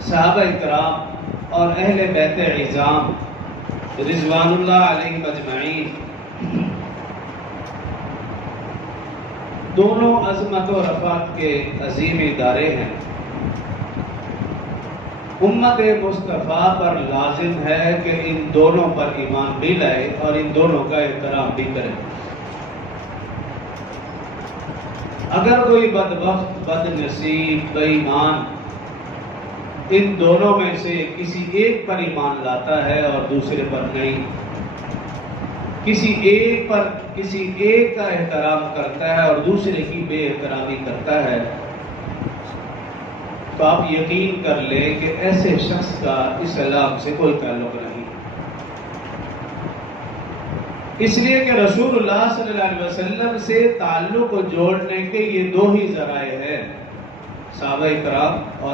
صحابہ کرام اور اہل بیت عظام رضوان اللہ علیہم اجمعین دونوں عظمت و رفعت کے عظیم ادارے ہیں۔ امت مصطفیٰ پر لازم ہے کہ ان دونوں پر ایمان بھی لائے اور ان دونوں کا احترام بھی کرے۔ اگر کوئی بدبخت، بد نصیب، بے ایمان ان دونوں میں سے کسی ایک پر ایمان لاتا ہے اور دوسرے پر نہیں، کسی ایک کا احترام کرتا ہے اور دوسرے کی بے احترامی کرتا ہے، تو آپ یقین کر لیں کہ ایسے شخص کا اسلام سے کوئی تعلق نہیں۔ اس لیے کہ رسول اللہ صلی اللہ علیہ وسلم سے تعلق کو جوڑنے کے یہ دو ہی ذرائع ہیں، صحابہ کرام اور